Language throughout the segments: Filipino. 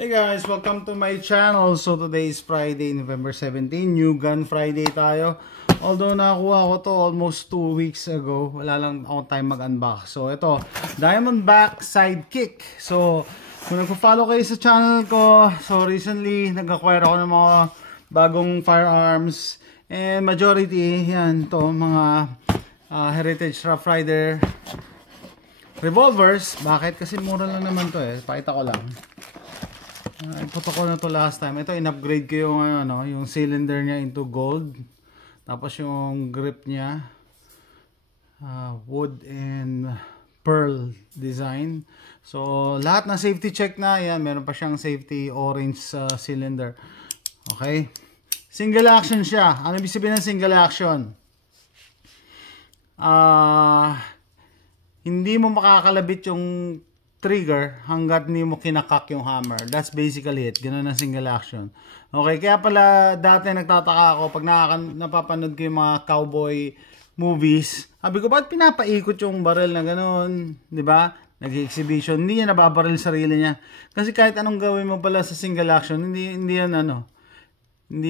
Hey guys, welcome to my channel. So today is Friday, November 17, New Gun Friday tayo. Although nakakuha ko to almost 2 weeks ago, wala lang ako time mag-unbox. So ito, Diamondback Sidekick. So kung nagpo-follow kayo sa channel ko, so recently nag-acquire ako ng mga bagong firearms. And majority, yan to, mga Heritage Rough Rider revolvers. Bakit? Kasi mura lang naman to eh. Pakita ko lang. Iputo ko na to last time. Ito, in-upgrade ko yung, yung cylinder niya into gold. Tapos yung grip niya, wood and pearl design. So, lahat na safety check na. Yan, meron pa siyang safety orange cylinder. Okay. Single action siya. Ano ibig sabihin ng single action? Hindi mo makakalabit yung trigger hanggat hindi mo kinakak yung hammer. That's basically it. Ganun ang single action. Okay, kaya pala dati nagtataka ako pag napapanood ko yung mga cowboy movies. Sabi ko, ba't pinapaikot yung barrel na ganun? Diba? Nag-exhibition. Hindi niya nababaril sarili niya. Kasi kahit anong gawin mo pala sa single action, hindi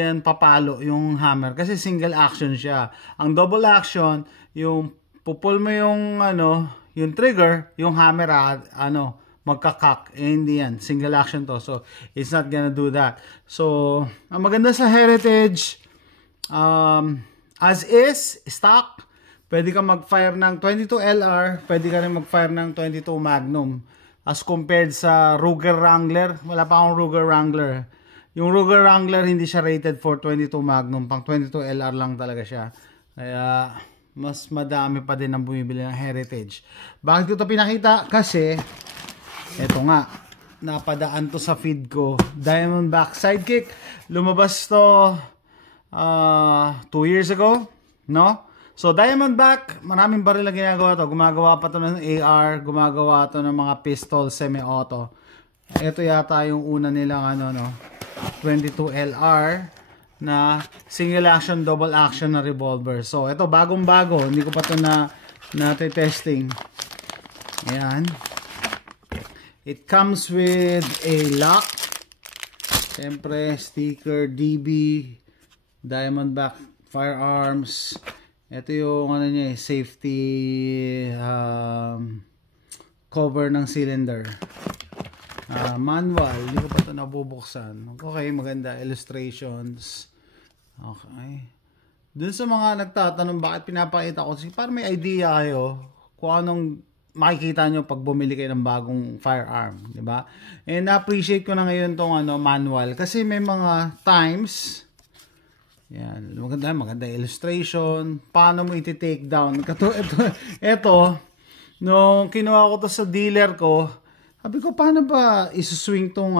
yan papalo yung hammer. Kasi single action siya. Ang double action, yung pupul mo yung yung trigger, yung hammer magkakak. Eh, hindi yan. Single action to. So, it's not gonna do that. So, ang maganda sa Heritage, as is, stock, pwede ka mag-fire ng 22 LR, pwede ka rin mag-fire ng 22 Magnum. As compared sa Ruger Wrangler, wala pa akong Ruger Wrangler. Yung Ruger Wrangler, hindi siya rated for 22 Magnum. Pang 22 LR lang talaga siya. Kaya mas madami pa din ang bumibili ng Heritage. Bakit ko ito pinakita? Kasi eto nga, napadaan to sa feed ko. Diamondback Sidekick. Lumabas to 2 years ago, no? So Diamondback, maraming baril na ginagawa to. Gumagawa pa to ng AR, gumagawa to ng mga pistol semi-auto. Ito yata yung una nilang 22 LR na single action, double action na revolver. So, ito bagong-bago. Hindi ko pa ito na-testing. Ayan. It comes with a lock. Siyempre, sticker, DB, Diamondback Firearms. Ito yung safety cover ng cylinder. Manual. Hindi ko pa ito nabubuksan. Okay, maganda. Illustrations. Okay. Dun sa mga nagtatanong bakit pinapakita ko, para may idea kayo kung anong makikita nyo pag bumili kayo ng bagong firearm, di ba? And na-appreciate ko na ngayon tong manual kasi may mga times, yan, maganda illustration, paano mo iti-take down. Ito, nung kinuha ko to sa dealer ko, sabi ko, paano ba isuswing tong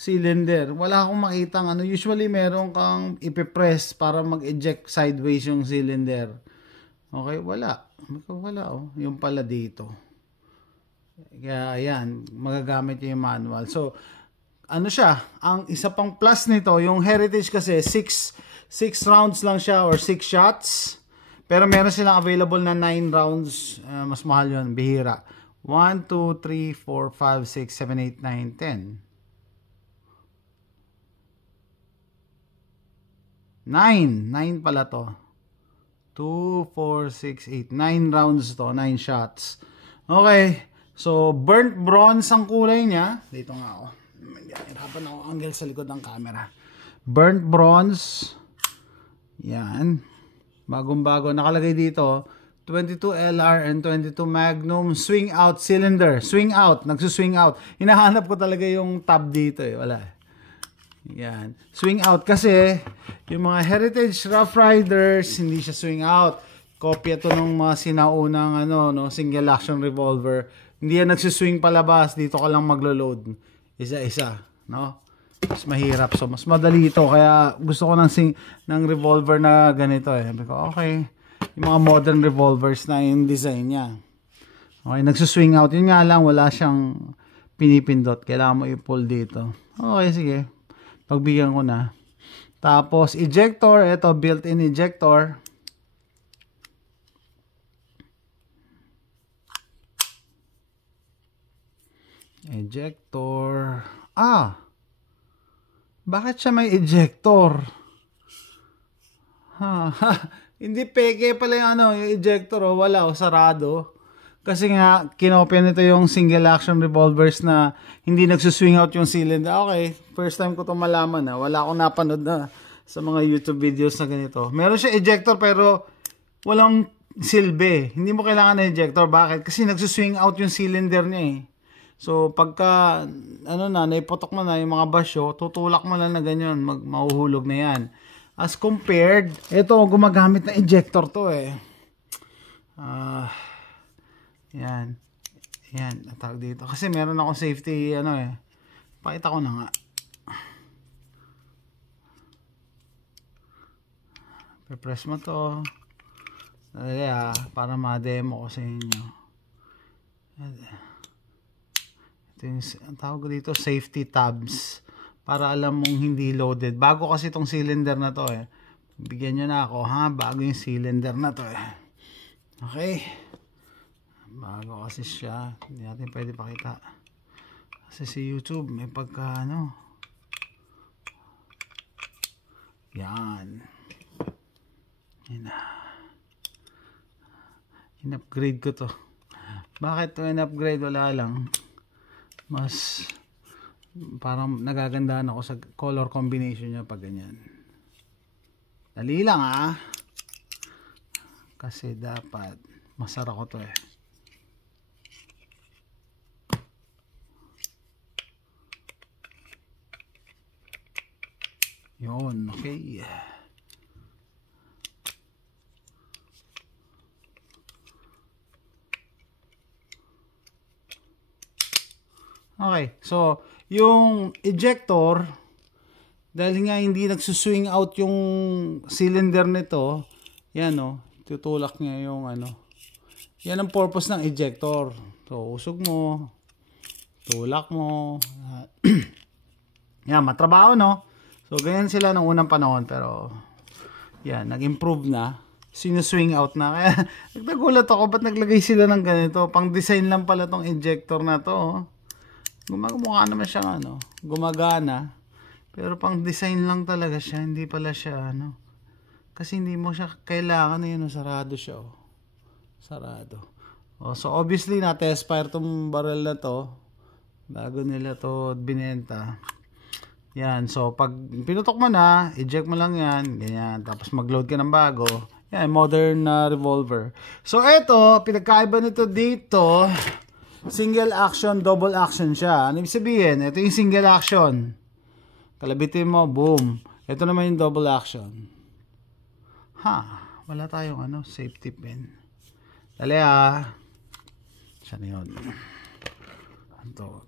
cylinder? Wala akong makitang usually meron kang ipipress para mag-eject sideways yung cylinder. Okay, wala. Wala yung pala dito. Kaya ayan, magagamit yung manual. So, siya, ang isa pang plus nito, yung Heritage kasi 6 rounds lang siya or 6 shots. Pero meron silang available na 9 rounds. Mas mahal yun, bihira. 1, 2, 3, 4, 5, 6, 7, 8, 9, 10. 9 pala to. 2, 4, 6, 8. 9 rounds to. 9 shots. Okay. So, burnt bronze ang kulay niya. Dito nga ako. Hirapan ako angle sa likod ng camera. Burnt bronze. Yan. Bagong-bago. Nakalagay dito, 22 LR and 22 Magnum swing out cylinder. Swing out. Nagsuswing out. Hinahanap ko talaga yung tab dito eh. Wala. Yan. Swing out kasi yung mga Heritage Rough Riders hindi siya swing out. Kopya to ng mga sinaunang single action revolver. Hindi yan nagsuswing palabas. Dito ka lang maglo-load. Isa-isa, no? Mas mahirap. So mas madali ito kaya gusto ko ng revolver na ganito eh. Sabi ko, okay. Yung mga modern revolvers na yung design niya. Okay, nagsuswing out. Yun nga lang, wala siyang pinipindot. Kailangan mo i-pull dito. Okay, sige. Pagbigyan ko na. Tapos, ejector. Ito, built-in ejector. Ejector. Bakit siya may ejector? Hindi peke pala yung yung ejector, wala, sarado. Kasi nga, kinopya nito yung single action revolvers na hindi nagsuswing out yung cylinder. Okay, first time ko ito malaman wala akong napanood na sa mga YouTube videos na ganito. Meron siya ejector pero walang silbi. Hindi mo kailangan ng ejector. Bakit? Kasi nagsuswing out yung cylinder niya So, pagka, naipotok mo na yung mga basyo, tutulak mo lang na ganyan, mahuhulog na yan. As compared, ito, gumagamit na ejector to Yan. Yan, natawag dito. Kasi meron akong safety, pakita ko na nga. Press mo to. Para ma-demo ko sa inyo. Ito yung, ang tawag dito, safety tabs. Para alam mong hindi loaded. Bago kasi itong cylinder na to Bigyan nyo na ako bago yung cylinder na to Okay. Bago kasi siya. Hindi natin pwede pakita. Kasi si YouTube may pagka Yan. In-upgrade ko to. Bakit to in-upgrade? Wala lang. Mas parang nagagandahan ako sa color combination niya pag ganyan. Dali lang kasi dapat masara ko to Yun, okay. Okay, so yung ejector, dahil nga hindi nagsuswing out yung cylinder nito, yan tutulak niya yung yan ang purpose ng ejector. So, usog mo, tulak mo, yan, matrabaho So, ganyan sila ng unang panahon, pero yan, nag-improve na, sinuswing out na, kaya nagtagulat ako, ba't naglagay sila ng ganito, pang design lang pala tong ejector na to, Gumagumukha naman siya gumagana. Pero pang design lang talaga siya, hindi pala siya Kasi hindi mo siya kailangan sarado siya Sarado. So obviously na-test fire tong barrel na to bago nila to binenta. Yan, so pag pinutok mo na, eject mo lang yan, ganyan. Tapos mag-load ka ng bago. Yan, modern revolver. So eto, pinagkaiba nito dito, single action, double action siya. Ano ibig sabihin? Ito yung single action. Kalabitin mo, boom. Ito naman yung double action. Wala tayong safety pin. Dali Siya na yun. Ito.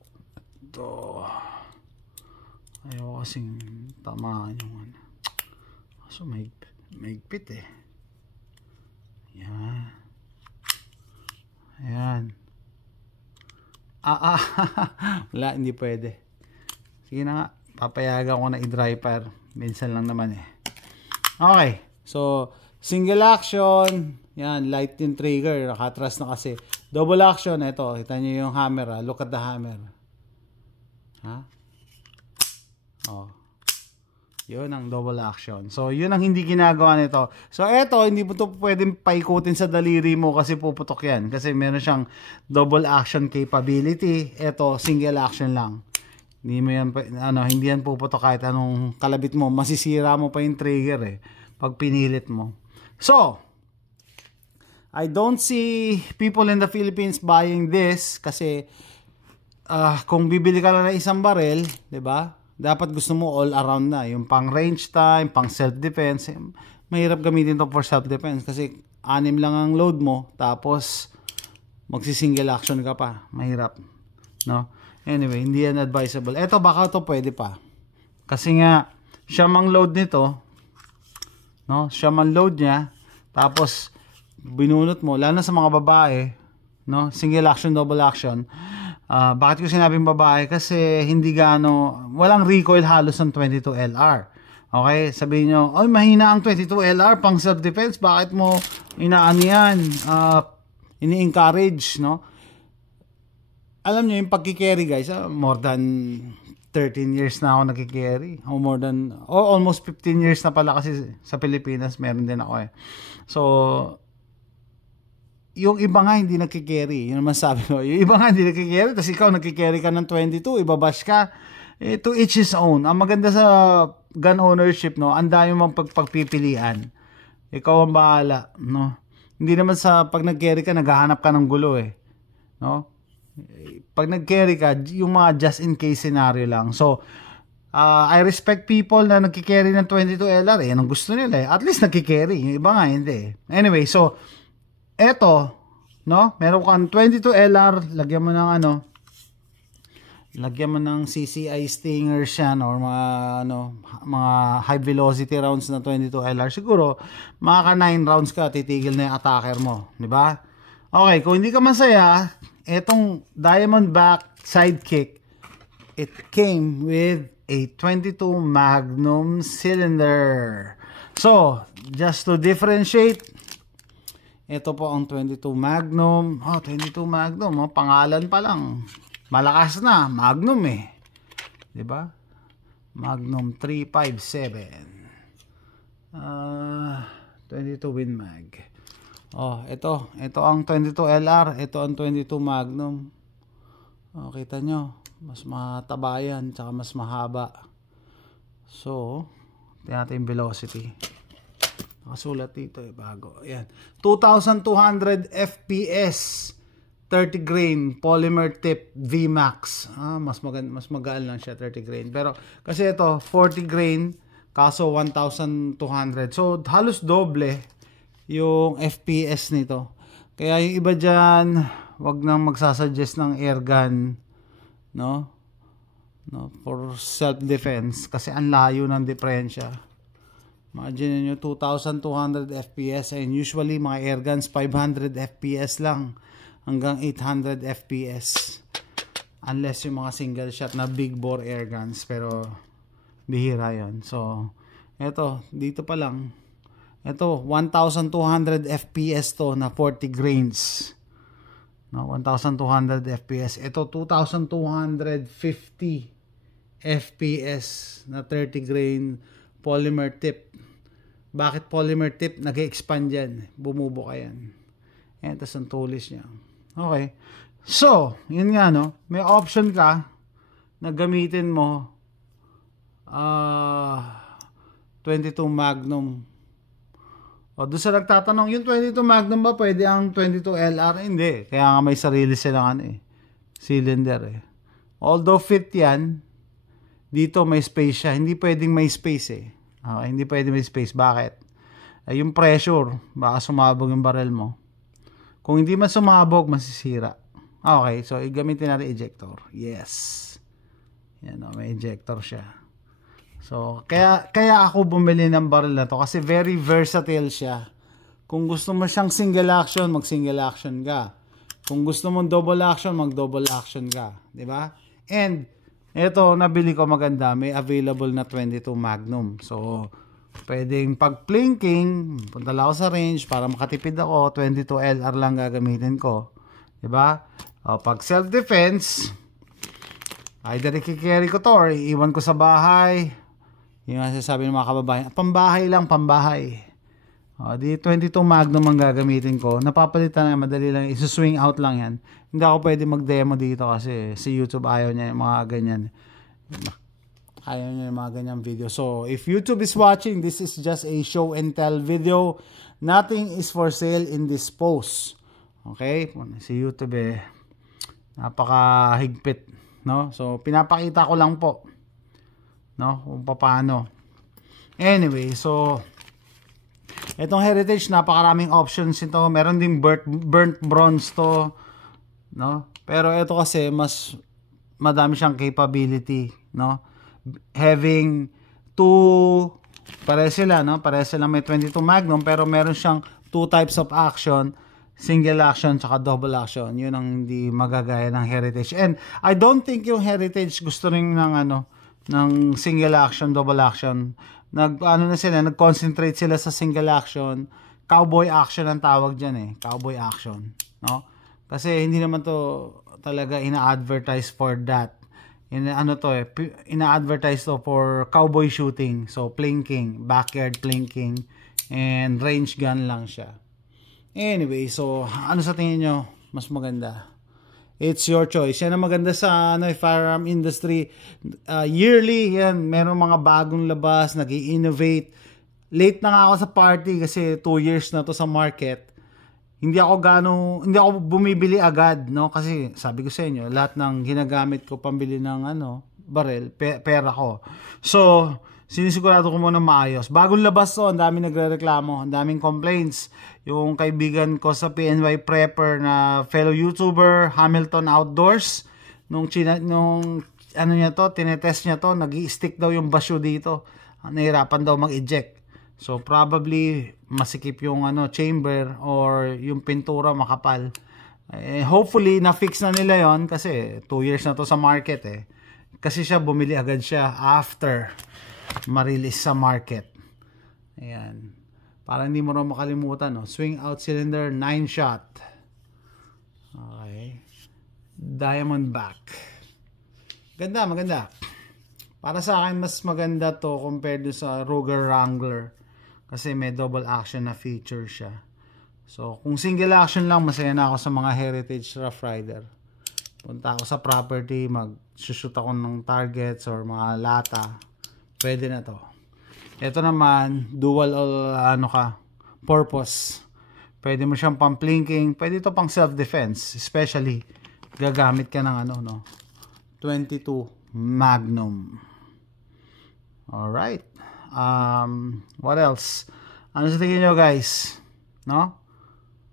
Ayaw kasing tamaan yung So maigpit Yan. Ayan. Wala, hindi pwede. Sige na nga, papayagan ko na i-dry fire. Minsan lang naman Okay, so single action, yan, light yung trigger, nakatras na kasi. Double action, ito, kita nyo yung hammer look at the hammer. Yun ang double action. So, yun ang hindi ginagawa nito. So, eto, hindi mo ito pwedeng paikutin sa daliri mo kasi puputok yan. Kasi meron siyang double action capability. Eto, single action lang. Hindi mo yan, hindi yan puputok kahit anong kalabit mo. Masisira mo pa yung trigger pag pinilit mo. So, I don't see people in the Philippines buying this kasi kung bibili ka lang ng isang barrel, 'di ba? Dapat gusto mo all around na, yung pang range time, pang self-defense. Mahirap gamitin to for self-defense kasi 6 lang ang load mo tapos magsi-single action ka pa. Mahirap, no? Anyway, hindi yan advisable. Eto, baka to pwede pa. Kasi nga siya mang load nito, no? Siya mang load niya tapos binunot mo, lalo na sa mga babae, no? Single action, double action. Bakit ko sinabing babae? Kasi hindi walang recoil halos ng 22LR. Okay? Sabihin nyo, ay mahina ang 22LR pang self-defense. Bakit mo inaano yan? Ini-encourage, no? alam nyo yung pagkikerry guys, more than 13 years na ako nagkikerry. Almost 15 years na pala kasi sa Pilipinas meron din ako eh. So, yung iba nga hindi nagkikerry. Yun naman sabi ko. Yung iba nga hindi nagkikerry, tapos ikaw nagkikerry ka ng 22, ibabash ka. To each his own. Ang maganda sa gun ownership, no, ang dami mong pagpipilian. Ikaw ang bahala, no. Hindi naman sa pag nag-carry ka, naghahanap ka ng gulo eh. No? Pag nag-carry ka, yung mga just in case scenario lang. So, I respect people na nagki-carry ng 22LR eh. Anong gusto nila eh. At least nagki-carry. Yung iba nga hindi. Anyway, so eto, no? Meron kang 22LR, lagyan mo ng lagyan mo ng CCI Stingers yan or mga high velocity rounds na 22LR. Siguro, mga 9 rounds ka, titigil na yung attacker mo. Diba? Okay, kung hindi ka masaya, etong Diamondback Sidekick, it came with a 22 Magnum cylinder. So, just to differentiate, ito po ang 22 Magnum. 22 Magnum, pangalan pa lang. Malakas na, Magnum eh. 'Di ba? Magnum 357. 22 Win Mag. Ito ang 22LR, ito ang 22 Magnum. Kita nyo, mas mataba yan, tsaka mas mahaba. So, tingnan natin yung velocity. Nakasulat dito bago. Ayan. 2,200 FPS. 30 grain polymer tip VMAX. Mas magaan lang siya 30 grain. Pero kasi ito 40 grain kaso 1,200. So halos doble yung FPS nito. Kaya yung iba diyan, wag nang magsasuggest ng airgun, no? For self defense kasi ang layo ng diferensya. Imagine niyo 2,200 FPS and usually mga airguns 500 FPS lang hanggang 800 FPS unless yung mga single shot na big bore air guns, pero bihira yon. So eto dito pa lang, eto 1,200 FPS to na 40 grains, no? 1,200 FPS. Ito 2,250 FPS na 30 grain polymer tip. Bakit polymer tip? Nag-expand yan, bumubuka yan. Tapos ang tulis niya. Okay. So, yun nga, no? May option ka na gamitin mo 22 Magnum. Doon sa nagtatanong, yung 22 Magnum ba pwede ang 22LR? Hindi. Kaya nga may sarili silang cylinder eh. Although fit yan, dito may space siya. Hindi pwedeng may space eh. Okay, hindi pwedeng may space. Bakit? Yung pressure, baka sumabog yung barrel mo. Kung hindi man sumabog, masisira. Okay, so gamitin natin ejector. Yes. Yan, may ejector siya. So, kaya ako bumili ng barrel na to kasi very versatile siya. Kung gusto mo siyang single action, mag-single action ka. Kung gusto mo double action, mag-double action ka. 'Di ba? And ito, nabili ko maganda. May available na 22 Magnum. So, pwedeng pag plinking, punta lang ako sa range para makatipid ako, 22LR lang gagamitin ko. Diba? Pag self-defense, either i-carry ko to or iiwan ko sa bahay. Yung sasabi ng mga kababayan, pambahay lang, pambahay. Di 22 Magnum ang gagamitin ko. Napapalitan na, madali lang, isuswing out lang yan. Hindi ako pwede mag-demo dito kasi si YouTube ayaw niya yung mga ganyan. Ayaw niya yung mga ganyang video. So, if YouTube is watching, this is just a show and tell video. Nothing is for sale in this post. Okay? Si YouTube napakahigpit, no? So, pinapakita ko lang po, no? Kung paano. Anyway, so, itong Heritage, napakaraming options ito. Meron ding burnt bronze to, no? Pero ito kasi, mas madami siyang capability, no? Having two, pare sila, no? Pare sila may 22 Magnum, pero meron siyang two types of action, single action tsaka double action. Yun ang hindi magagaya ng Heritage. And I don't think yung Heritage gusto rin ng single action, double action. Nag-concentrate sila sa single action. Cowboy action ang tawag diyan eh. Cowboy action, no? Kasi hindi naman to talaga ina-advertise for that. Ina-advertise to for cowboy shooting. So plinking, backyard plinking, and range gun lang siya. Anyway, so ano sa tingin nyo mas maganda? It's your choice. Yan ang maganda sa firearm industry. Yearly, yan, meron mga bagong labas, nag-i-innovate. Late na nga ako sa party kasi 2 years na to sa market. Hindi ako bumibili agad, no? Kasi sabi ko sa inyo, lahat ng ginagamit ko pambili ng barel, pera ko. So, sinisigurado ko muna maayos. Bagong labas to, ang daming nagrereklamo, ang daming complaints. Yung kaibigan ko sa PNY Prepper na fellow YouTuber, Hamilton Outdoors, nung tinetest niya to, nag-i-stick daw yung basyo dito. Nahirapan daw mag-eject. So probably masikip yung chamber or yung pintura makapal. Hopefully na-fix na nila yon kasi 2 years na to sa market eh. Kasi siya bumili agad siya after ma-release sa market. Ayan. Para hindi mo rin makalimutan, no? Swing out cylinder 9 shot. Okay. Diamondback. Ganda, maganda. Para sa akin mas maganda to compared sa Ruger Wrangler. Kasi may double action na feature siya. So, kung single action lang, masaya na ako sa mga Heritage Rough Rider. Punta ako sa property, mag-shoot ako ng targets or mga lata. Pwede na to. Ito naman, dual purpose. Pwede mo siyang pang-plinking. Pwede ito pang self-defense. Especially, gagamit ka ng 22 Magnum. Alright. What else? Ano sa tingin nyo guys? No?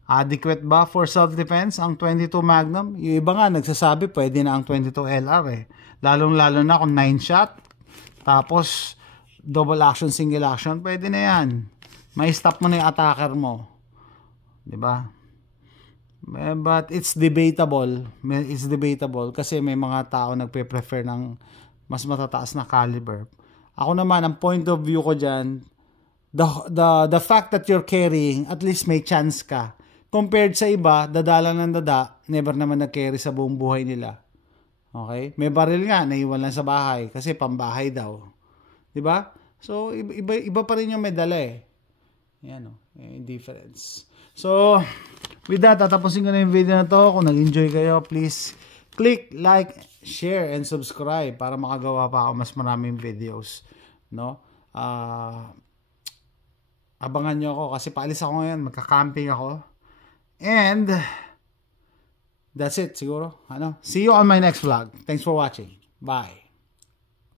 Adequate ba for self-defense ang 22 Magnum? Yung iba nga nagsasabi pwede na ang 22 LR eh. Lalong-lalo na kung 9 shot. Tapos double action, single action, pwede na yan. May stop mo na yung attacker mo. 'Di ba? But it's debatable. It's debatable kasi may mga tao nagpe-prefer ng mas matataas na caliber. Ako naman, ang point of view ko dyan, the fact that you're carrying, at least may chance ka. Compared sa iba, dadala ng never naman nag-carry sa buong buhay nila. Okay? May baril nga, naiwan lang sa bahay, kasi pambahay daw. Diba? So, iba pa rin yung may dala eh. Yan difference. So, with that, tatapusin ko na yung video na to. Kung nag-enjoy kayo, please click like, share, and subscribe para makagawa pa ako mas maraming videos. No? Abangan nyo ako kasi paalis ako ngayon. Magka-camping ako. And, that's it siguro. See you on my next vlog. Thanks for watching. Bye.